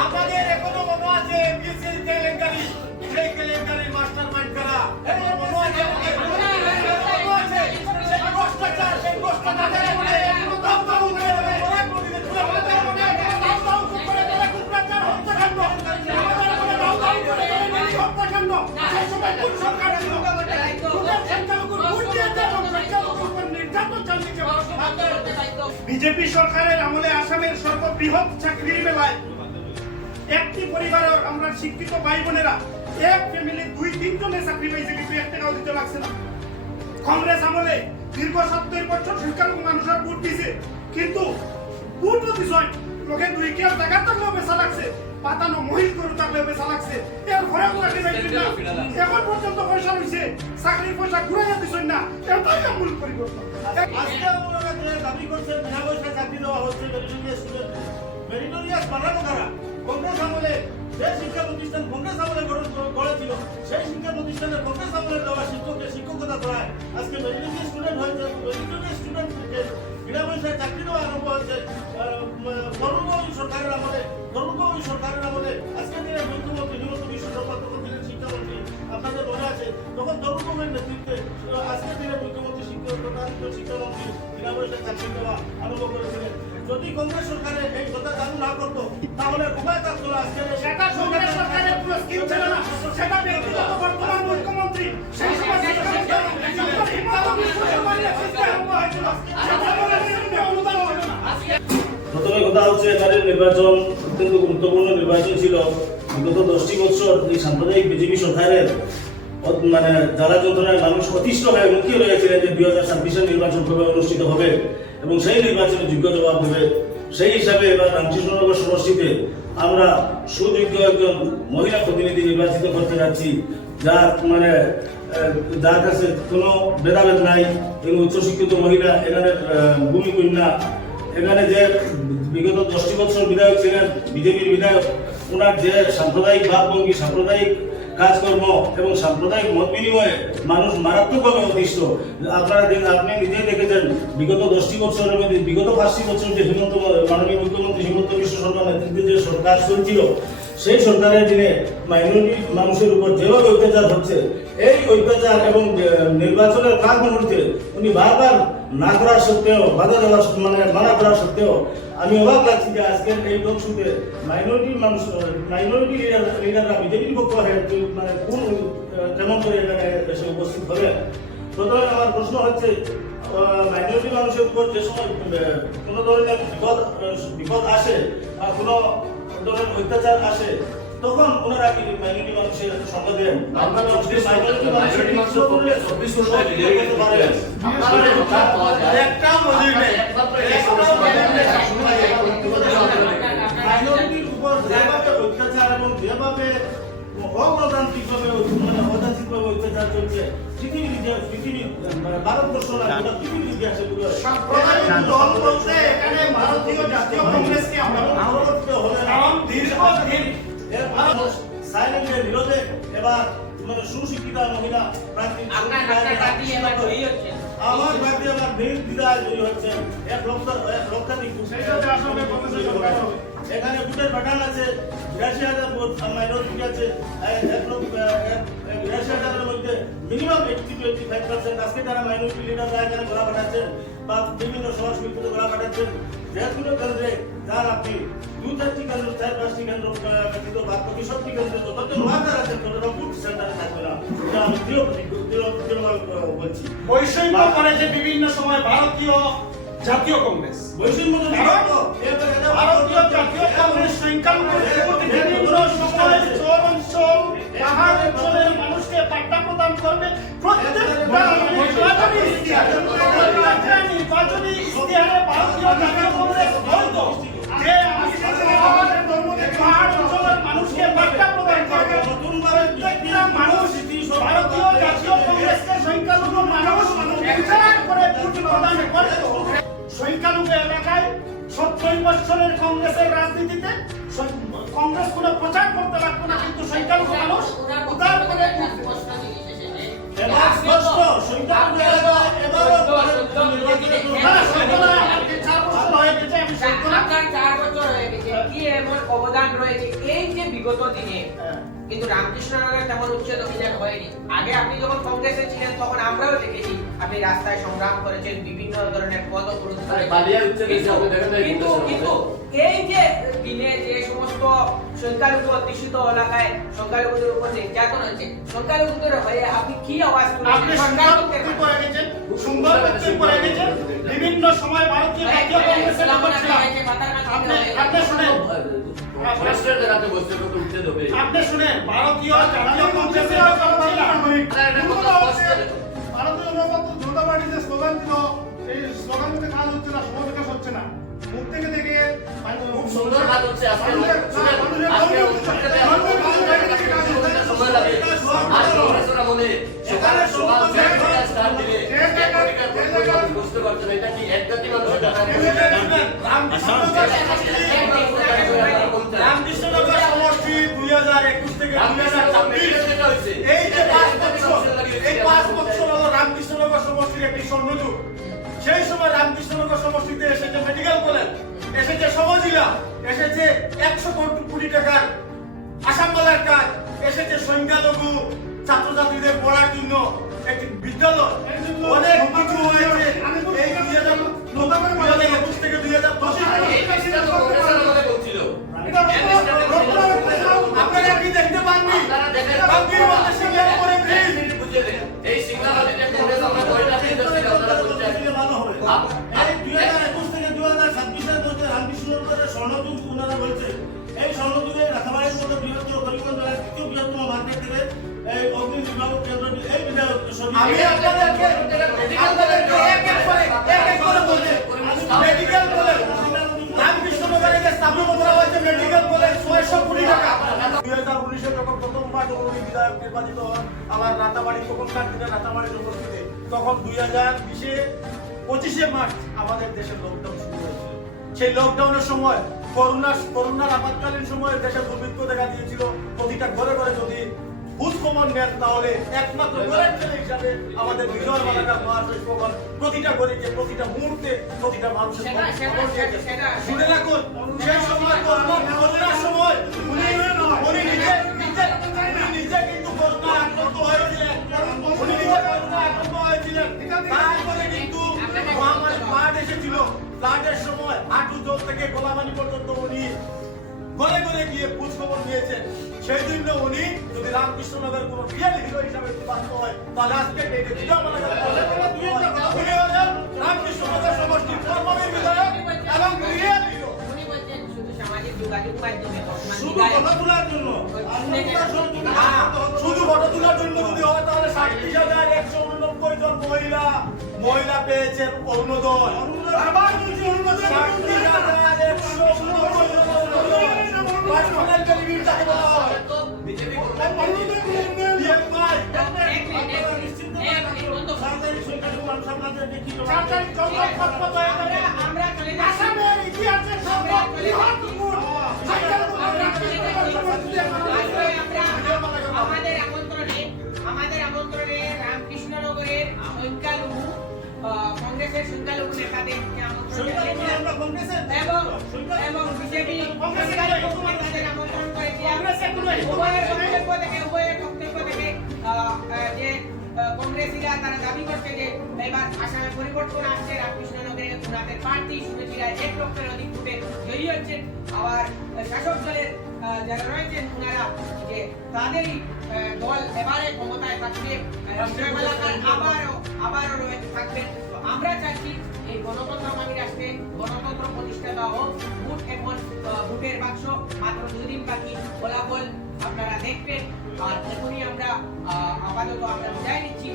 আমাদের এখনো মনে আছে বিএসএল কেলেঙ্কারি, সেই কেলেঙ্কারির মাস্টারমাইন্ড কারা এখনো মনে আছে আমাদের। মনে আছে সেই ভ্রষ্টাচার, সেই ভ্রষ্টাচারের মনে দাম উঠে যাবে অনেক নদীতে তুলে আমাদের মনে দাম করে করে কুপ্রাচার হত্যাকাণ্ড, আমাদের মনে দাম করে করে হত্যাকাণ্ড। সেই সময় কোন সরকার ছিল? বিজেপি সরকারের আমলে আসামের সর্ববৃহৎ চাকরির বেলায় একটি পরিবারের আমরা শিক্ষিত ভাই বোনেরা এক ফ্যামিলি 2-3 জনে চাকরি পাইছে, কিন্তু 1 টাকাও দিতে লাগছে না। কংগ্রেস আমলে দীর্ঘ 70 বছর সংখ্যালঘু মানুষের ভোট দিছে, কিন্তু ভোট দিছয় লোকে 2 কেয়ার জায়গা থাকলেও বেচা লাগছে, পাতানো মহিল করে থাকলেও বেচা লাগছে। এর ঘরে চাকরি পাইছে না, এখন পর্যন্ত পয়সা হইছে, চাকরির পয়সা ঘুরাইয়া দিছয় না। এটাই মূল পরিবর্তন। আজকে ওনারা দাবি করছেন বিনা পয়সা চাকরি দেওয়া হচ্ছে মেরিটোরিয়াস স্টুডেন্টদের। মেরিটোরিয়াস বানানো কারা? কংগ্রেস আমলে যে শিক্ষা প্রতিষ্ঠান কংগ্রেস আমলে গড়েছিল, সেই শিক্ষা প্রতিষ্ঠানে কংগ্রেস আমলে দেওয়া শিক্ষককে শিক্ষকতা করায় আজকে মেরিটোরিয়াস স্টুডেন্ট হয়েছে। মেরিটোরিয়াস স্টুডেন্টকে বিনা পয়সায় চাকরি দেওয়া আরম্ভ হয়েছে তরুণ সরকারের আমলে। তরুণ সরকারের আমলে আজকে দিনে মুখ্যমন্ত্রী হিমন্ত বিশ্ব শর্মা তখন ছিলেন শিক্ষামন্ত্রী, আপনাদের মনে আছে, তখন তরুণের নেতৃত্বে আজকে দিনে মুখ্যমন্ত্রী শিক্ষামন্ত্রী বিনা পয়সায় চাকরি দেওয়া আরম্ভ করেছিলেন। যদি কংগ্রেস সরকারের এই কথা চালু না করতো তাহলে উপায় থাকতো না। আজকে সেটা কংগ্রেস সরকারের পুরো স্কিম ছিল না, সেটা ব্যক্তিগত বর্তমান মুখ্যমন্ত্রী সেই সময় প্রথমে কথা হচ্ছে এবারের নির্বাচন অত্যন্ত গুরুত্বপূর্ণ নির্বাচন ছিল। বিগত 10টি বছর এই সাম্প্রদায়িক বিজেপি সরকারের মানে যারা যন্ত্রণায় মানুষ অতিষ্ঠ হয়ে মুখিয়ে রয়েছিলেন যে 2026-এর নির্বাচন কবে অনুষ্ঠিত হবে এবং সেই নির্বাচনে যোগ্য জবাব হবে, সেই হিসাবে এবার রামকৃষ্ণনগর সমষ্টিতে আমরা সুযোগ্য একজন মহিলা প্রতিনিধি নির্বাচিত করতে যাচ্ছি, যার মানে যার কাছে কোনো ভেদাভেদ নাই, তিনি উচ্চশিক্ষিত মহিলা, এখানে ভূমিকন্যা, এখানে যে বিগত 10টি বছর বিধায়ক ছিলেন বিজেপির বিধায়ক, ওনার যে সাম্প্রদায়িক ভাবভঙ্গি, সাম্প্রদায়িক কাজকর্ম এবং সাম্প্রদায়িক মত বিনিময়ে মানুষ মারাত্মকভাবে অতিষ্ঠ। আপনি নিজেই দেখেছেন বিগত 10টি বছরের মধ্যে বিগত 5টি বছর যে মাননীয় মুখ্যমন্ত্রী হিমন্ত বিশ্ব শর্মা নেতৃত্বে যে সরকার চলছিল, সেই সরকারের দিনে মাইনরিটি মানুষের উপর যেভাবে অত্যাচার হচ্ছে, এই অত্যাচার এবং নির্বাচনের প্রাক মুহূর্তে উনি বারবার না করার সত্ত্বেও, বাধা দেওয়ার মানে মানা করার সত্ত্বেও আমি অবাক লাগছি যে আজকের এই লোকসূতে মাইনরিটি লিডাররা বিজেপির পক্ষ হয়ে মানে কোন কেমন করে এখানে এসে উপস্থিত হবে। প্রথমে আমার প্রশ্ন হচ্ছে, মাইনরিটি মানুষের উপর যে সময় কোনো ধরনের বিপদ আসে বা কোনো ধরনের অত্যাচার আসে, তখন ওনারা কি মাইনরিটি মানুষের সঙ্গ দেন? মাইনরিটির উপর যেভাবে অত্যাচার এবং যেভাবে অগণতান্ত্রিকভাবে মানে অযাচিতভাবে অত্যাচার চলছে, ভারতবর্ষ না গোটা পৃথিবীর ইতিহাসে দল বলতে এখানে ভারতীয় জাতীয় কংগ্রেসকে আমরা দীর্ঘদিন সাইলেন্টের বিরোধে এবার মানে সুশিক্ষিত মহিলা প্রার্থী আমার প্রার্থী আমার নির্দ্বিধায় জয়ী হচ্ছেন। 1 লক্ষাধিক এখানে ভোটের প্যাটার্ন আছে, 82,000 ভোট মাইনরিটি আছে, 82,000-এর মধ্যে মিনিমাম 80-85% আজকে যারা মাইনরিটি লিডাররা এখানে ঘোরা পাঠাচ্ছেন বা বিভিন্ন সমাজ সমিতিতে ঘোরা পাঠাচ্ছেন, যেগুলো কেন্দ্রে যার আপনি 2-4টি কেন্দ্র, 4-5টি কেন্দ্র ব্যতীত বাকি সবটি কেন্দ্রে যত ওয়ার্কার আছেন তত বুথ সেন্টারে থাকবে না, এটা আমি দৃঢ়ভাবে বলছি। বৈষম্য করে যে বিভিন্ন সময় ভারতীয় জাতীয় কংগ্রেস বৈষম্য ভারতীয় জাতীয় কংগ্রেস সংখ্যালঘু পাহাড় অঞ্চলের মানুষকে পাট্টা প্রদান করবে। প্রত্যেকটা নির্বাচনী ইশতেহারে ভারতীয় জাতীয় কংগ্রেস বলত যে পাহাড় অঞ্চলের মানুষকে পাট্টা প্রদান করবে। প্রত্যেকটা মানুষ ভারতীয় জাতীয় কংগ্রেসকে সংখ্যালঘু মানুষ বিচার করে ভোট প্রদান করত। সংখ্যালঘু এলাকায় 70 বছরের কংগ্রেসের রাজনীতিতে কংগ্রেস কোনো প্রচার করতে লাগতো না, কিন্তু সংখ্যালঘু মানুষ উদার করে অবদান রয়েছে হয়েছে এই যে বিগত দিনে কিন্তু রামকৃষ্ণনগরে তেমন উচ্ছেদ অভিযান হয়নি। আগে আপনি যখন কংগ্রেসে ছিলেন তখন আমরাও দেখেছি আপনি রাস্তায় সংগ্রাম করেছেন, বিভিন্ন ধরনের পদ অবরোধ কিন্তু এই যে দিনে যে সমস্ত সংখ্যালঘু অধ্যুষিত এলাকায় সংখ্যালঘুদের উপর নির্যাতন হচ্ছে, সংখ্যালঘুদের হয়ে আপনি কি আওয়াজ আপনি সুন্দর বক্তব্য করে গেছেন। বিভিন্ন সময় ভারতীয় জাতীয় কংগ্রেসের লোক ছিলাম। আপনি শুনেন, আপনি শুনেন, ভারতীয় জাতীয় কংগ্রেসের লোক ছিলাম। ভারতীয় জনতা পার্টি যে স্লোগান ছিল, এই স্লোগান থেকে কাজ হচ্ছে না, সমাজ বিকাশ হচ্ছে না। মুখ থেকে দেখে খুব সুন্দর কাজ হচ্ছে আজকে বুঝতে পারছেন এটা কি এক জাতি মানুষের রামকৃষ্ণনগর সমষ্টি 2021 থেকে 2026 এই যে 5 বছর হলো রামকৃষ্ণনগর সমষ্টির একটি স্বর্ণযুগ। সেই সময় রামকৃষ্ণনগর সমষ্টিতে এসেছে মেডিকেল কলেজ, এসেছে সমাজিলা, এসেছে 100 কোটি টাকার আসামবালার কাজ, এসেছে সংখ্যালঘু ছাত্রছাত্রীদের পড়ার জন্য একটি বিদ্যালয়, অনেক কিছু হয়েছে। এই 2021 থেকে 2025 আপনারা কি দেখতে পাননি? বাকির মধ্যে সিঙ্গার করে ব্রিজ এই সিঙ্গারাতে কংগ্রেস আমরা কয়টা ব্রিজ আছে আপনারা বলছেন এই 2021 থেকে 2026 এর মধ্যে রামকৃষ্ণনগরের স্বর্ণযুগ ওনারা বলছে। এই স্বর্ণযুগে রাখাবাড়ির মধ্যে বৃহত্তর করিমগঞ্জ জেলার দ্বিতীয় বৃহত্তম মার্কেট থেকে এই অগ্নি বিভাগ কেন্দ্র এই বিধায়ক আমি আপনাদেরকে এক এক করে বলছি। মেডিকেল কলেজ রামকৃষ্ণনগরে যে স্থাপন করা হয়েছে মেডিকেল কলেজ 600 কোটি টাকা। 2019 যখন প্রথমবার উনি বিধায়ক নির্বাচিত হন আমার রাতাবাড়ি তখনকার দিনে রাতাবাড়ির উপস্থিতি, তখন 2025 মার্চ আমাদের দেশে লকডাউন শুরু হয়েছিল। সেই লকডাউনের সময় করোনার আপাতকালীন সময়ে দেশে দুর্ভিক্ষ দেখা দিয়েছিল। প্রতিটা ঘরে ঘরে যদি খোঁজ খবর নেন তাহলে একমাত্র ঘরের ছেলে হিসাবে আমাদের বিজয় মালাকার মহাশয় খবর প্রতিটা ঘরে গিয়ে প্রতিটা মুহূর্তে প্রতিটা মানুষের খবর দিয়েছে। শুনে রাখুন, সেই সময় করোনার সময় উনি নিজে কিন্তু করোনা আক্রান্ত হয়েছিলেন। উনি নিজে করোনা আক্রান্ত হয়েছিলেন। তারপরে কিন্তু মহামারী ফ্লাড এসেছিল। ফ্লাডের সময় হাঁটু জল থেকে গোলামানি পর্যন্ত উনি ঘরে ঘরে গিয়ে খোঁজ খবর নিয়েছেন। সেই জন্য উনি যদি রামকৃষ্ণনগর কোন রিয়েল হিরো হিসাবে বাধ্য হয় তাহলে আজকে রামকৃষ্ণনগর সমষ্টির কর্মবীর বিধায়ক এবং রিয়েল হিরো। শুধু সামাজিক যোগাযোগ মাধ্যমে শুধু কথা তোলার জন্য শুধু ফটো তোলার জন্য যদি হয় তাহলে 37,189 জন মহিলা পেয়েছেন অরুণোদয়। আবার বলছি অরুণোদয় 37,189 জন পার্সোনাল বেনিফিট তাকে বলা হয়। বিজেপি আমরা চলে যাচ্ছি আসামের ইতিহাসের সর্ববৃহৎ মুঠ আমাদের আমন্ত্রণে রামকৃষ্ণনগরের সংখ্যালঘু কংগ্রেসের সংখ্যালঘু নেতাদেরকে আমন্ত্রণ এবং বিজেপি নেতাদের আমন্ত্রণ করেছি। উভয়ের বক্তব্য থেকে যে কংগ্রেসীরা তারা দাবি করছে যে এবার আসামে পরিবর্তন আসছে, রামকৃষ্ণনগরে ওনাদের প্রার্থী সুমেশিরা 1 লক্ষের অধিক ভোটে জয়ী হচ্ছেন। আবার শাসক দলের যারা রয়েছেন ওনারা যে তাদেরই দল এবারে ক্ষমতায় থাকবে, আবারও থাকবেন। তো আমরা চাচ্ছি এই গণতন্ত্রকামী রাষ্ট্রে গণতন্ত্র প্রতিষ্ঠা দেওয়া হোক। ভোট এখন ভোটের বাক্স, মাত্র 2 দিন বাকি, ফলাফল আপনারা দেখবেন। আর এখনই আমরা আপাতত আমরা বিদায় নিচ্ছি।